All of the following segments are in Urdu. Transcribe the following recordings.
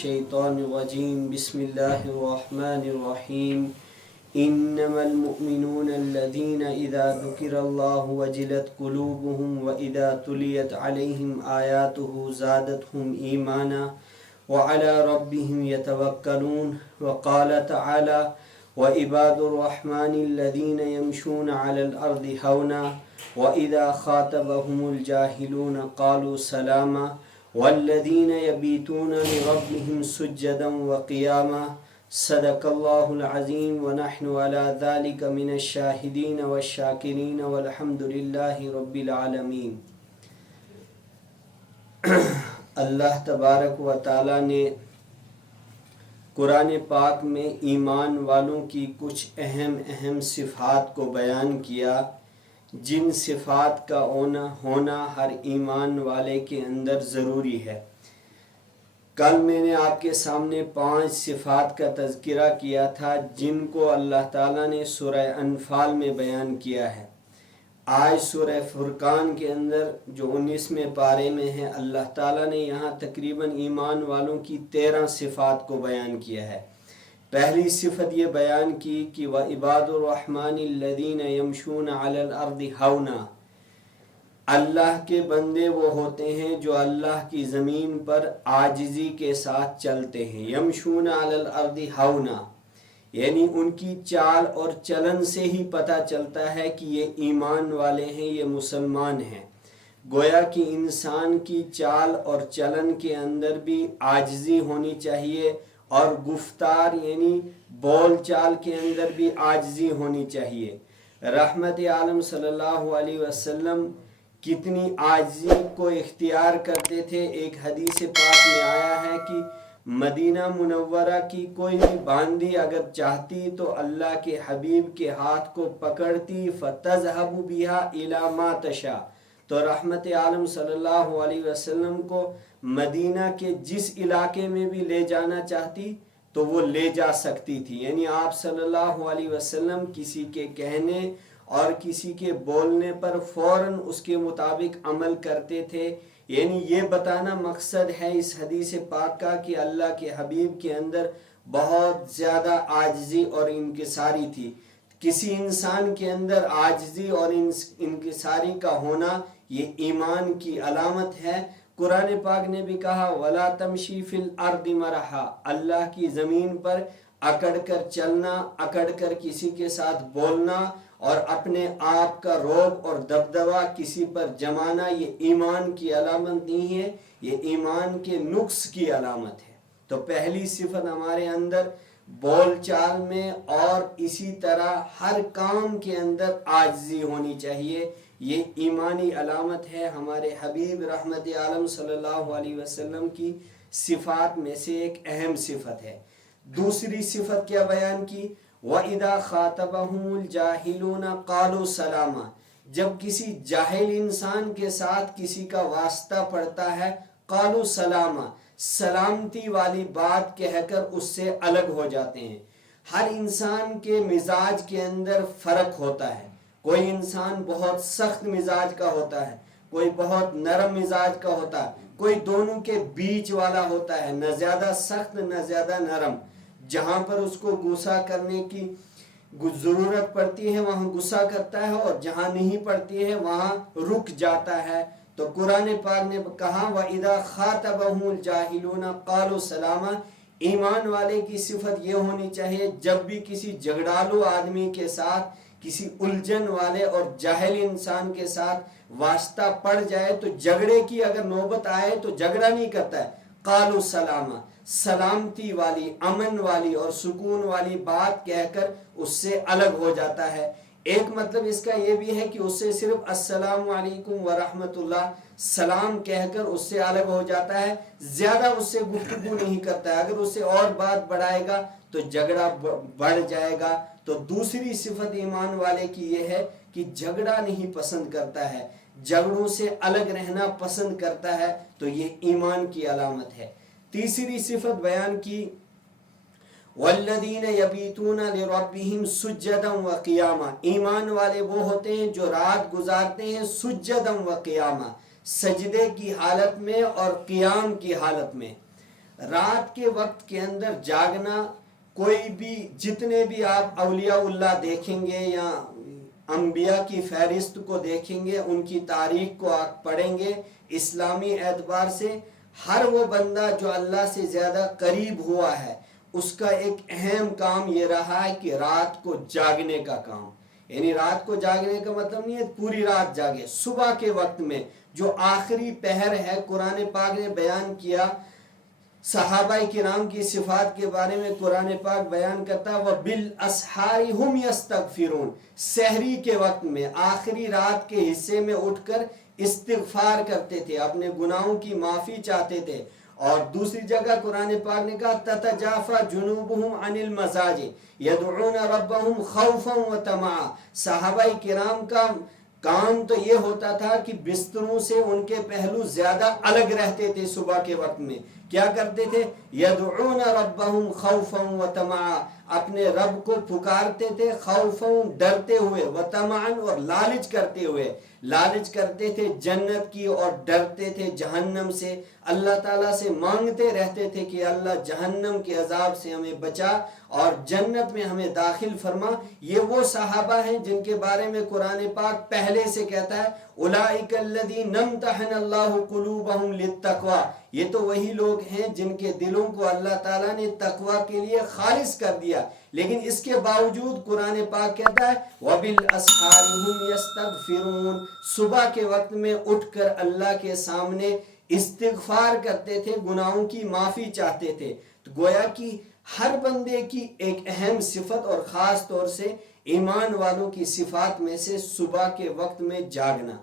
الشيطان الرجيم بسم الله الرحمن الرحيم إنما المؤمنون الذين إذا ذكر الله وجلت قلوبهم وإذا تليت عليهم آياته زادتهم إيمانا وعلى ربهم يتوكلون وقال تعالى وعباد الرحمن الذين يمشون على الأرض هونا وإذا خاطبهم الجاهلون قالوا سلاما والذين يبيتون لربهم سجدا وقياما صدق الله العظيم ونحن على ذلك من الشاهدين والشاكرين والحمد لله رب العالمين۔ اللہ تبارک و تعالی نے قرآن پاک میں ایمان والوں کی کچھ اہم صفات کو بیان کیا، جن صفات کا ہونا ہر ایمان والے کے اندر ضروری ہے۔ کل میں نے آپ کے سامنے 5 صفات کا تذکرہ کیا تھا جن کو اللہ تعالیٰ نے سورہ انفال میں بیان کیا ہے۔ آج سورہ فرقان کے اندر جو 19ویں پارے میں ہے، اللہ تعالیٰ نے یہاں تقریباً ایمان والوں کی 13 صفات کو بیان کیا ہے۔ پہلی صفت یہ بیان کی کہ وَعِبَادُ الرَّحْمَنِ الَّذِينَ يَمْشُونَ عَلَى الْأَرْضِ هَوْنًا، اللہ کے بندے وہ ہوتے ہیں جو اللہ کی زمین پر عاجزی کے ساتھ چلتے ہیں۔ یمشون علی الارض ہونا، یعنی ان کی چال اور چلن سے ہی پتہ چلتا ہے کہ یہ ایمان والے ہیں، یہ مسلمان ہیں۔ گویا کہ انسان کی چال اور چلن کے اندر بھی عاجزی ہونی چاہیے، اور گفتار یعنی بول چال کے اندر بھی عاجزی ہونی چاہیے۔ رحمت عالم صلی اللہ علیہ وسلم کتنی عاجزی کو اختیار کرتے تھے۔ ایک حدیث پاک میں آیا ہے کہ مدینہ منورہ کی کوئی بھی باندی اگر چاہتی تو اللہ کے حبیب کے ہاتھ کو پکڑتی فَتَذْهَبُ بِهَا إِلَى مَا تَشَاءُ، تو رحمت عالم صلی اللہ علیہ وسلم کو مدینہ کے جس علاقے میں بھی لے جانا چاہتی تو وہ لے جا سکتی تھی۔ یعنی آپ صلی اللہ علیہ وسلم کسی کے کہنے اور کسی کے بولنے پر فوراً اس کے مطابق عمل کرتے تھے۔ یعنی یہ بتانا مقصد ہے اس حدیث پاک کا کہ اللہ کے حبیب کے اندر بہت زیادہ عاجزی اور انکساری تھی۔ کسی انسان کے اندر عاجزی اور انکساری کا ہونا یہ ایمان کی علامت ہے۔ قرآن پاک نے بھی کہا وَلَا تَمْشِي فِي الْأَرْضِ مَرَحًا، اللہ کی زمین پر اکڑ کر چلنا، اکڑ کر کسی کے ساتھ بولنا اور اپنے آپ کا روب اور دبدبہ کسی پر جمانا، یہ ایمان کی علامت نہیں ہے، یہ ایمان کے نقص کی علامت ہے۔ تو پہلی صفت ہمارے اندر بول چال میں اور اسی طرح ہر کام کے اندر عاجزی ہونی چاہیے، یہ ایمانی علامت ہے۔ ہمارے حبیب رحمت عالم صلی اللہ علیہ وسلم کی صفات میں سے ایک اہم صفت ہے۔ دوسری صفت کیا بیان کی؟ وَإِذَا خَاطَبَهُمُ الْجَاهِلُونَ قَالُوا سَلَامًا، جب کسی جاہل انسان کے ساتھ کسی کا واسطہ پڑتا ہے قَالُوا سَلَامًا، سلامتی والی بات کہہ کر اس سے الگ ہو جاتے ہیں۔ ہر انسان کے مزاج کے اندر فرق ہوتا ہے، کوئی انسان بہت سخت مزاج کا ہوتا ہے، کوئی بہت نرم مزاج کا ہوتا ہے، کوئی دونوں کے بیچ والا ہوتا ہے، نہ زیادہ سخت نہ زیادہ نرم۔ جہاں پر اس کو غصہ کرنے کی ضرورت پڑتی ہے وہاں غصہ کرتا ہے، اور جہاں نہیں پڑتی ہے وہاں رک جاتا ہے۔ تو قرآن پاک نے کہا وَإِذَا خَاطَبَهُمُ الْجَاهِلُونَ قَالُوا سَلَامًا، ایمان والے کی صفت یہ ہونی چاہیے جب بھی کسی جھگڑالو آدمی کے ساتھ، کسی الجھن والے اور جاہل انسان کے ساتھ واسطہ پڑ جائے تو جھگڑے کی اگر نوبت آئے تو جھگڑا نہیں کرتا ہے، قَالُوا سَلَامًا، سلامتی والی، امن والی اور سکون والی بات کہہ کر اس سے الگ ہو جاتا ہے۔ ایک مطلب اس کا یہ بھی ہے کہ اس سے صرف السلام علیکم ورحمت اللہ سلام کہہ کر اس سے الگ ہو جاتا ہے، زیادہ اس سے گفتگو نہیں کرتا ہے۔ اگر اس سے اور بات بڑھائے گا تو جھگڑا بڑھ جائے گا۔ تو دوسری صفت ایمان والے کی یہ ہے کہ جھگڑا نہیں پسند کرتا ہے، جھگڑوں سے الگ رہنا پسند کرتا ہے، تو یہ ایمان کی علامت ہے۔ تیسری صفت بیان کی وَالَّذِينَ يَبِيتُونَ لِرَبِّهِمْ سُجَّدًا وَقِيَامًا، ایمان والے وہ ہوتے ہیں جو رات گزارتے ہیں سجدًا وقیاما، سجدے کی حالت میں اور قیام کی حالت میں۔ رات کے وقت کے اندر جاگنا، کوئی بھی جتنے بھی آپ اولیاء اللہ دیکھیں گے یا انبیاء کی فہرست کو دیکھیں گے، ان کی تاریخ کو آپ پڑھیں گے اسلامی اعتبار سے، ہر وہ بندہ جو اللہ سے زیادہ قریب ہوا ہے اس کا ایک اہم کام یہ رہا ہے کہ رات کو جاگنے کا کام. یعنی رات کو جاگنے کا مطلب نہیں ہے پوری رات جاگے، صبح کے وقت میں جو آخری پہر ہے، قرآن پاک نے بیان کیا. صحابہ کرام کی صفات کے بارے میں قرآن پاک بیان کرتا ہے وَبِالْأَسْحَارِ هُمْ يَسْتَغْفِرُونَ، سحری کے وقت میں آخری رات کے حصے میں اٹھ کر استغفار کرتے تھے، اپنے گناہوں کی معافی چاہتے تھے. اور دوسری جگہ قرآن پاک نے کہا تَتَجَافَى جُنُوبُهُمْ عَنِ الْمَضَاجِعِ يَدْعُونَ رَبَّهُمْ خَوْفًا وَطَمَعًا. صحابہ کرام کا کام تو یہ ہوتا تھا کہ بستروں سے ان کے پہلو زیادہ الگ رہتے تھے. صبح کے وقت میں کیا کرتے تھے؟ یدعون ربهم خوفا وطمعا، اپنے رب کو پکارتے تھے خوفا ڈرتے ہوئے، وطمعا اور لالچ کرتے ہوئے. لالچ کرتے تھے جنت کی اور ڈرتے تھے جہنم سے. اللہ تعالیٰ سے مانگتے رہتے تھے کہ اللہ جہنم کے عذاب سے ہمیں بچا اور جنت میں ہمیں داخل فرما. یہ وہ صحابہ ہیں جن کے بارے میں قرآن پاک پہلے سے کہتا ہے اولئک الذین امتحن اللہ قلوبہم للتقوی، یہ تو وہی لوگ ہیں جن کے دلوں کو اللہ تعالیٰ نے تقوی کے لیے خالص کر دیا. لیکن اس کے باوجود قرآن پاک کہتا ہے وَبِالْأَسْحَارِ هُمْ يَسْتَغْفِرُونَ، صبح کے وقت میں اٹھ کر اللہ کے سامنے استغفار کرتے تھے، گناہوں کی معافی چاہتے تھے. تو گویا کہ ہر بندے کی ایک اہم صفت اور خاص طور سے ایمان والوں کی صفات میں سے صبح کے وقت میں جاگنا.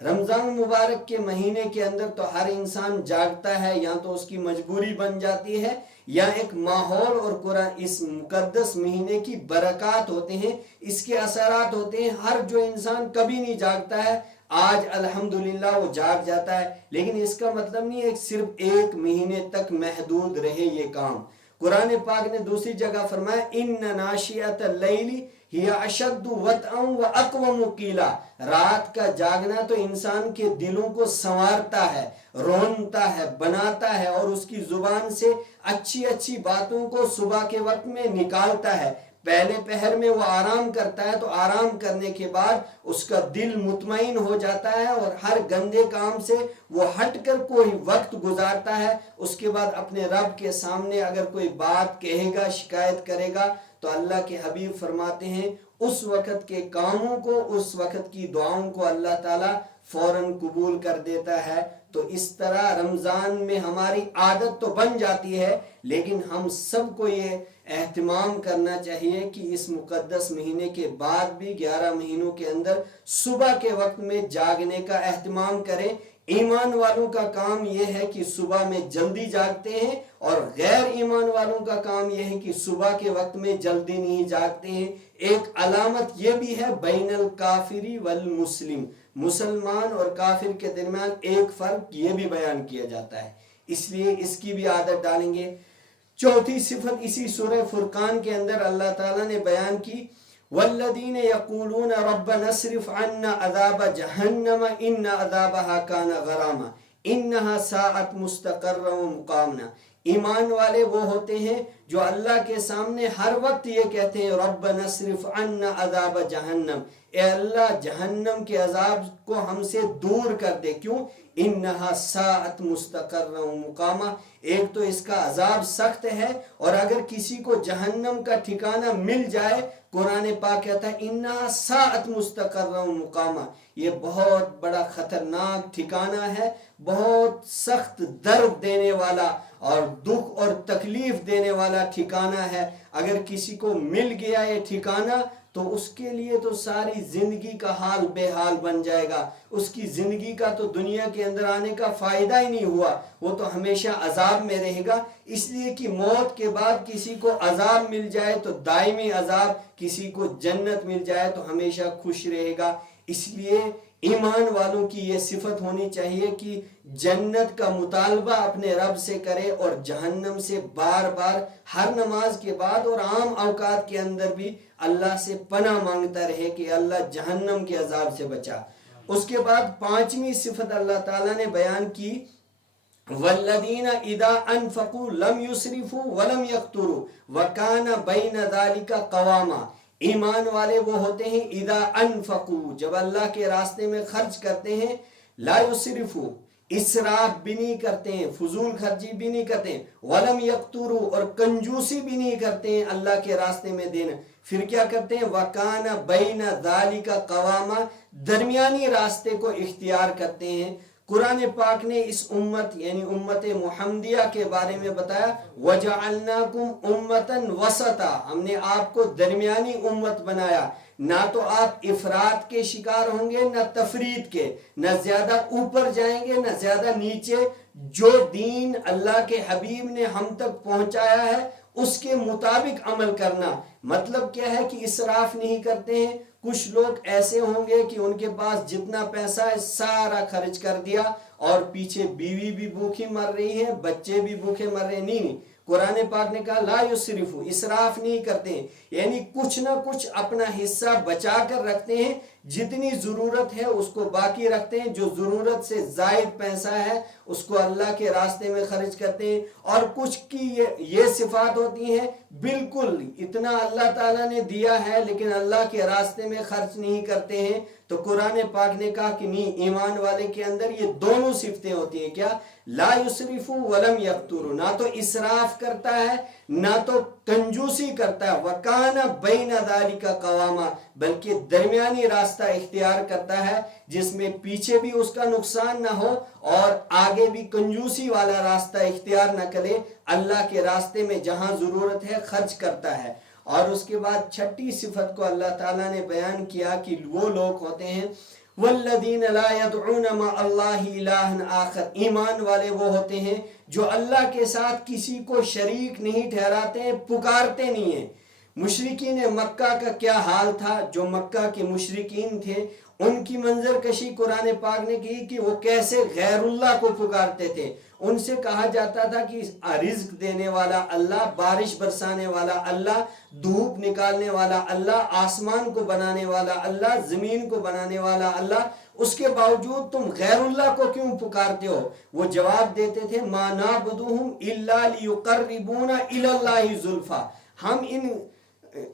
رمضان مبارک کے مہینے کے اندر تو ہر انسان جاگتا ہے، یا تو اس کی مجبوری بن جاتی ہے یا ایک ماحول، اور قرآن اس مقدس مہینے کی برکات ہوتے ہیں، اس کے اثرات ہوتے ہیں. ہر جو انسان کبھی نہیں جاگتا ہے آج الحمدللہ وہ جاگ جاتا ہے، لیکن اس کا مطلب نہیں ہے صرف ایک مہینے تک محدود رہے یہ کام. قرآن پاک نے دوسری جگہ فرمایا ان ناشئۃ اللیل ہی اشد وطئا واقوم قیلا، رات کا جاگنا تو انسان کے دلوں کو سنوارتا ہے، رونتا ہے، بناتا ہے، اور اس کی زبان سے اچھی اچھی باتوں کو صبح کے وقت میں نکالتا ہے. پہلے پہر میں وہ آرام کرتا ہے تو آرام کرنے کے بعد اس کا دل مطمئن ہو جاتا ہے اور ہر گندے کام سے وہ ہٹ کر کوئی وقت گزارتا ہے. اس کے بعد اپنے رب کے سامنے اگر کوئی بات کہے گا، شکایت کرے گا، تو اللہ کے حبیب فرماتے ہیں اس وقت کے کاموں کو، اس وقت کی دعاؤں کو اللہ تعالیٰ فوراً قبول کر دیتا ہے. تو اس طرح رمضان میں ہماری عادت تو بن جاتی ہے، لیکن ہم سب کو یہ اہتمام کرنا چاہیے کہ اس مقدس مہینے کے بعد بھی 11 مہینوں کے اندر صبح کے وقت میں جاگنے کا اہتمام کریں. ایمان والوں کا کام یہ ہے کہ صبح میں جلدی جاگتے ہیں، اور غیر ایمان والوں کا کام یہ ہے کہ صبح کے وقت میں جلدی نہیں جاگتے ہیں. ایک علامت یہ بھی ہے بین الکافری والمسلم، مسلمان اور کافر کے درمیان ایک فرق یہ بھی بیان کیا جاتا ہے، اس لیے اس کی بھی عادت ڈالیں گے. چوتھی صفت اسی سورہ فرقان کے اندر اللہ تعالیٰ نے بیان کی والذین یقولون ربنا اصرف عنا عذاب جہنم ان عذابها کان غراما انہا ساعت مستقرا ومقاما. ایمان والے وہ ہوتے ہیں جو اللہ کے سامنے ہر وقت یہ کہتے ہیں ربنا اصرف عنا عذاب جہنم، اے اللہ جہنم کے عذاب کو ہم سے دور کر دے. کیوں؟ انہا ساعت مستقرا ومقاما، ایک تو اس کا عذاب سخت ہے، اور اگر کسی کو جہنم کا ٹھکانہ مل جائے، قرآن پاک کہتا ہے انہا ساعت مستقرا ومقاما، یہ بہت بڑا خطرناک ٹھکانہ ہے، بہت سخت درد دینے والا اور دکھ اور تکلیف دینے والا ٹھکانہ ہے. اگر کسی کو مل گیا یہ ٹھکانہ تو اس کے لیے تو ساری زندگی کا حال بے حال بن جائے گا، اس کی زندگی کا تو دنیا کے اندر آنے کا فائدہ ہی نہیں ہوا، وہ تو ہمیشہ عذاب میں رہے گا. اس لیے کہ موت کے بعد کسی کو عذاب مل جائے تو دائمی عذاب، کسی کو جنت مل جائے تو ہمیشہ خوش رہے گا. اس لیے ایمان والوں کی یہ صفت ہونی چاہیے کہ جنت کا مطالبہ اپنے رب سے کرے، اور جہنم سے بار بار ہر نماز کے بعد اور عام اوقات کے اندر بھی اللہ سے پناہ مانگتا رہے کہ اللہ جہنم کے عذاب سے بچا. اس کے بعد پانچویں صفت اللہ تعالیٰ نے بیان کی والذین اذا انفقوا لم یسرفوا ولم یقتروا وکان بین ذلک قواما، ایمان والے وہ ہوتے ہیں اذا انفقوا، جب اللہ کے راستے میں خرچ کرتے ہیں، لا یسرفوا، اسراف بھی نہیں کرتے ہیں، فضول خرچی بھی نہیں کرتے ہیں، ولم یقتروا، اور کنجوسی بھی نہیں کرتے ہیں اللہ کے راستے میں دینا، پھر کیا کرتے ہیں، وکان بین ذالک قواما، درمیانی راستے کو اختیار کرتے ہیں۔ قرآن پاک نے اس امت یعنی امت محمدیہ کے بارے میں بتایا، وَجَعَلْنَاكُمْ أُمَّةً وَسَطًا، ہم نے آپ کو درمیانی امت بنایا، نہ تو آپ افراط کے شکار ہوں گے نہ تفرید کے، نہ زیادہ اوپر جائیں گے نہ زیادہ نیچے، جو دین اللہ کے حبیب نے ہم تک پہنچایا ہے اس کے مطابق عمل کرنا۔ مطلب کیا ہے کہ اسراف نہیں کرتے ہیں۔ کچھ لوگ ایسے ہوں گے کہ ان کے پاس جتنا پیسہ ہے سارا خرچ کر دیا اور پیچھے بیوی بھی بھوکی مر رہی ہے، بچے بھی بھوکے مر رہے ہیں۔ نہیں، قرآن پاک نے کہا لا یسرفو، اسراف نہیں کرتے ہیں، یعنی کچھ نہ کچھ اپنا حصہ بچا کر رکھتے ہیں، جتنی ضرورت ہے اس کو باقی رکھتے ہیں، جو ضرورت سے زائد پیسہ ہے اس کو اللہ کے راستے میں خرچ کرتے ہیں۔ اور کچھ کی یہ صفات ہوتی ہیں، بالکل اتنا اللہ تعالیٰ نے دیا ہے لیکن اللہ کے راستے میں خرچ نہیں کرتے ہیں۔ تو قرآن پاک نے کہا کہ نہیں، ایمان والے کے اندر یہ دونوں صفتیں ہوتی ہیں، کیا؟ لا یسرفو ولم یقتروا، نہ تو اسراف کرتا ہے نہ تو کنجوسی کرتا ہے، وکان بین ذالک قواما، بلکہ درمیانی راستہ اختیار کرتا ہے جس میں پیچھے بھی اس کا نقصان نہ ہو اور آگے بھی کنجوسی والا راستہ اختیار نہ کرے، اللہ کے راستے میں جہاں ضرورت ہے خرچ کرتا ہے۔ اور اس کے بعد چھٹی صفت کو اللہ تعالیٰ نے بیان کیا کہ وہ لوگ ہوتے ہیں والذین لا يدعون مع اللہ الہا آخر، ایمان والے وہ ہوتے ہیں جو اللہ کے ساتھ کسی کو شریک نہیں ٹھہراتے ہیں، پکارتے نہیں ہیں۔ مشرکین مکہ کا کیا حال تھا؟ جو مکہ کے مشرکین تھے ان کی منظر کشی قرآن پاک نے کی کہ وہ کیسے غیر اللہ کو پکارتے تھے۔ ان سے کہا جاتا تھا کہ رزق دینے والا اللہ، بارش برسانے والا اللہ، دھوپ نکالنے والا اللہ، آسمان کو بنانے والا اللہ، زمین کو بنانے والا اللہ، اس کے باوجود تم غیر اللہ کو کیوں پکارتے ہو؟ وہ جواب دیتے تھے ما نعبدہم الا لیقربونا الی اللہ زلفا، ہم ان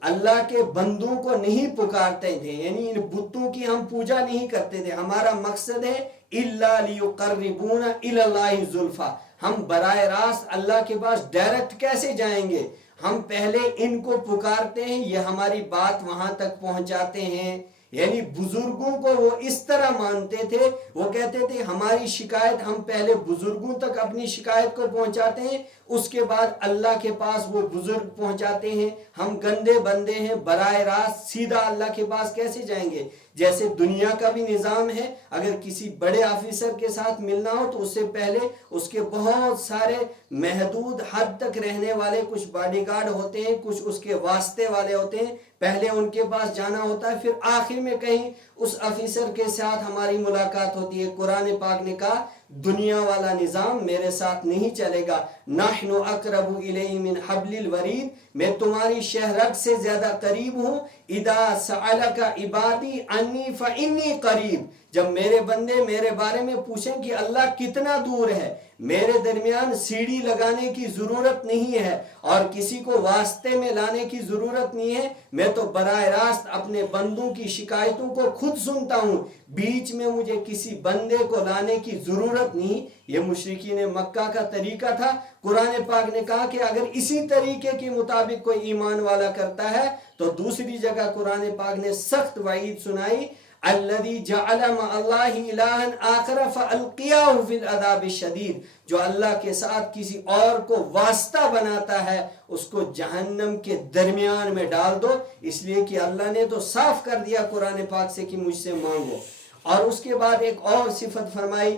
اللہ کے بندوں کو نہیں پکارتے تھے، یعنی ان بتوں کی ہم پوجا نہیں کرتے تھے، ہمارا مقصد ہے الا لیقربونا الی اللہ زلفا، ہم براہ راست اللہ کے پاس ڈائریکٹ کیسے جائیں گے؟ ہم پہلے ان کو پکارتے ہیں، یہ ہماری بات وہاں تک پہنچاتے ہیں۔ یعنی بزرگوں کو وہ اس طرح مانتے تھے، وہ کہتے تھے ہماری شکایت ہم پہلے بزرگوں تک اپنی شکایت کو پہنچاتے ہیں، اس کے بعد اللہ کے پاس وہ بزرگ پہنچاتے ہیں، ہم گندے بندے ہیں، براہ راست سیدھا اللہ کے پاس کیسے جائیں گے؟ جیسے دنیا کا بھی نظام ہے، اگر کسی بڑے آفیسر کے ساتھ ملنا ہو تو اس سے پہلے اس کے بہت سارے محدود حد تک رہنے والے کچھ باڈی گارڈ ہوتے ہیں، کچھ اس کے واسطے والے ہوتے ہیں، پہلے ان کے پاس جانا ہوتا ہے، پھر آخر میں کہیں اس آفیسر کے ساتھ ہماری ملاقات ہوتی ہے۔ قرآن پاک نے کہا دنیا والا نظام میرے ساتھ نہیں چلے گا، نحن اقرب الیہ من حبل الورید، میں تمہاری شہرگ سے زیادہ قریب ہوں، اذا سألک عبادی انی فانی قریب، جب میرے بندے میرے بارے میں پوچھیں کہ اللہ کتنا دور ہے، میرے درمیان سیڑھی لگانے کی ضرورت نہیں ہے اور کسی کو واسطے میں لانے کی ضرورت نہیں ہے، میں تو براہ راست اپنے بندوں کی شکایتوں کو خود سنتا ہوں، بیچ میں مجھے کسی بندے کو لانے کی ضرورت نہیں۔ یہ مشرکین مکہ کا طریقہ تھا۔ قرآن پاک نے کہا کہ اگر اسی طریقے کے مطابق کوئی ایمان والا کرتا ہے تو دوسری جگہ قرآن پاک نے سخت وعید سنائی، الذی جعل مع اللہ الہا آخر فالقیاہ فی العذاب الشدید، جو اللہ کے ساتھ کسی اور کو واسطہ بناتا ہے اس کو جہنم کے درمیان میں ڈال دو، اس لیے کہ اللہ نے تو صاف کر دیا قرآن پاک سے کہ مجھ سے مانگو۔ اور اس کے بعد ایک اور صفت فرمائی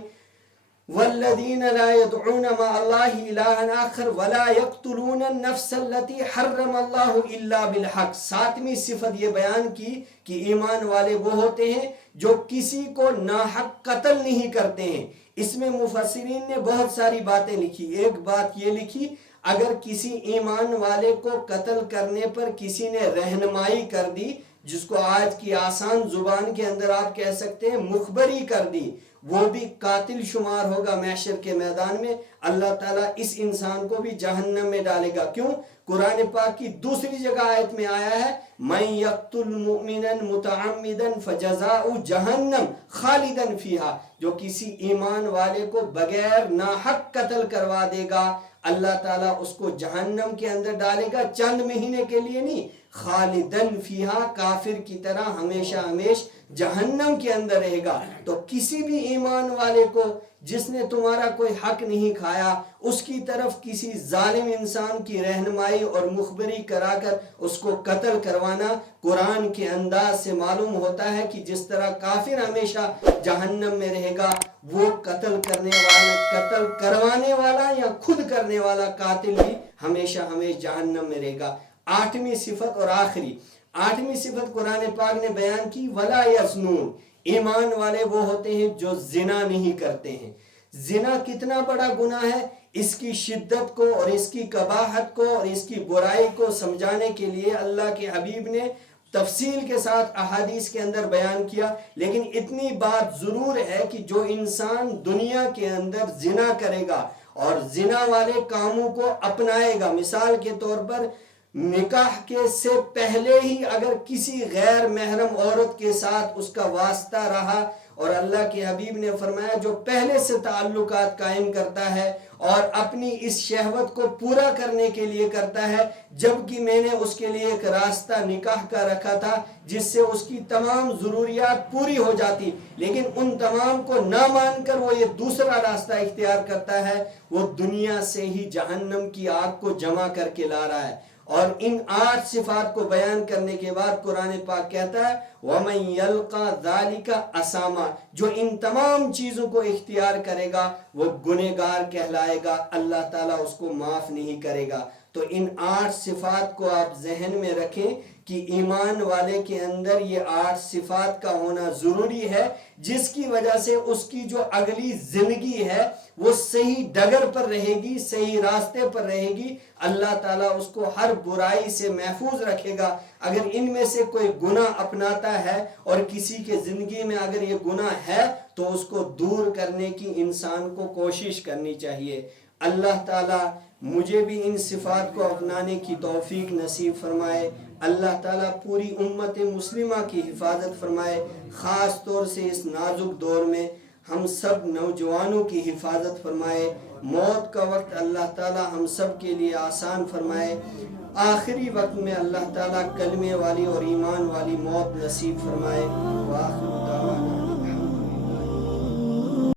والذین لا يدعون مع اللہ الہا آخر ولا يقتلون النفس التي حرم اللہ الا بالحق، ساتویں صفت یہ بیان کی کہ ایمان والے وہ ہوتے ہیں جو کسی کو ناحق قتل نہیں کرتے ہیں۔ اس میں مفسرین نے بہت ساری باتیں لکھی۔ ایک بات یہ لکھی، اگر کسی ایمان والے کو قتل کرنے پر کسی نے رہنمائی کر دی، جس کو آج کی آسان زبان کے اندر آپ کہہ سکتے ہیں مخبری کر دی، وہ بھی قاتل شمار ہوگا محشر کے میدان میں. اللہ تعالیٰ اس انسان کو بھی جہنم میں ڈالے گا. کیوں؟ قرآن پاک کی دوسری جگہ آیت میں آیا ہے مَن يَقْتُلْ مُؤْمِنًا مُتَعَمِّدًا فَجَزَاؤُهُ جَهَنَّمْ خَالِدًا فِيهَا. جو کسی ایمان والے کو بغیر ناحق قتل کروا دے گا اللہ تعالیٰ اس کو جہنم کے اندر ڈالے گا. چند مہینے کے لیے نہیں، خالدن فیہا، کافر کی طرح ہمیشہ ہمیش جہنم کے اندر رہے گا. تو کسی بھی ایمان والے کو جس نے تمہارا کوئی حق نہیں کھایا اس کی طرف کسی ظالم انسان کی رہنمائی اور مخبری کرا کر اس کو قتل کروانا قرآن کے انداز سے معلوم ہوتا ہے کہ جس طرح کافر ہمیشہ جہنم میں رہے گا، وہ قتل کروانے والا یا خود کرنے والا قاتل بھی ہمیشہ ہمیشہ جہنم میں رہے گا. 8ویں صفت اور آخری 8ویں صفت قرآن پاک نے بیان کی وَلَا يَزْنُونَ. ایمان والے وہ ہوتے ہیں جو زنا نہیں کرتے ہیں. زنا کتنا بڑا گناہ ہے، اس کی شدت کو اور اس کی قباحت کو اور اس کی برائی کو سمجھانے کے لیے اللہ کے حبیب نے تفصیل کے ساتھ احادیث کے اندر بیان کیا. لیکن اتنی بات ضرور ہے کہ جو انسان دنیا کے اندر زنا کرے گا اور زنا والے کاموں کو اپنائے گا، مثال کے طور پر نکاح کے سے پہلے ہی اگر کسی غیر محرم عورت کے ساتھ اس کا واسطہ رہا، اور اللہ کے حبیب نے فرمایا جو پہلے سے تعلقات قائم کرتا ہے اور اپنی اس شہوت کو پورا کرنے کے لیے کرتا ہے، جبکہ میں نے اس کے لیے ایک راستہ نکاح کا رکھا تھا جس سے اس کی تمام ضروریات پوری ہو جاتی، لیکن ان تمام کو نہ مان کر وہ یہ دوسرا راستہ اختیار کرتا ہے، وہ دنیا سے ہی جہنم کی آگ کو جمع کر کے لا رہا ہے. اور ان 8 صفات کو بیان کرنے کے بعد قرآن پاک کہتا ہے وَمَن يَلْقَ ذَلِكَ أَثَامًا. جو ان تمام چیزوں کو اختیار کرے گا وہ گنہگار کہلائے گا، اللہ تعالیٰ اس کو معاف نہیں کرے گا. تو ان 8 صفات کو آپ ذہن میں رکھیں کہ ایمان والے کے اندر یہ 8 صفات کا ہونا ضروری ہے، جس کی وجہ سے اس کی جو اگلی زندگی ہے وہ صحیح ڈگر پر رہے گی، صحیح راستے پر رہے گی. اللہ تعالیٰ اس کو ہر برائی سے محفوظ رکھے گا. اگر ان میں سے کوئی گناہ اپناتا ہے اور کسی کے زندگی میں اگر یہ گناہ ہے تو اس کو دور کرنے کی انسان کو کوشش کرنی چاہیے. اللہ تعالیٰ مجھے بھی ان صفات کو اپنانے کی توفیق نصیب فرمائے. اللہ تعالیٰ پوری امت مسلمہ کی حفاظت فرمائے. خاص طور سے اس نازک دور میں ہم سب نوجوانوں کی حفاظت فرمائے. موت کا وقت اللہ تعالیٰ ہم سب کے لیے آسان فرمائے. آخری وقت میں اللہ تعالیٰ کلمے والی اور ایمان والی موت نصیب فرمائے.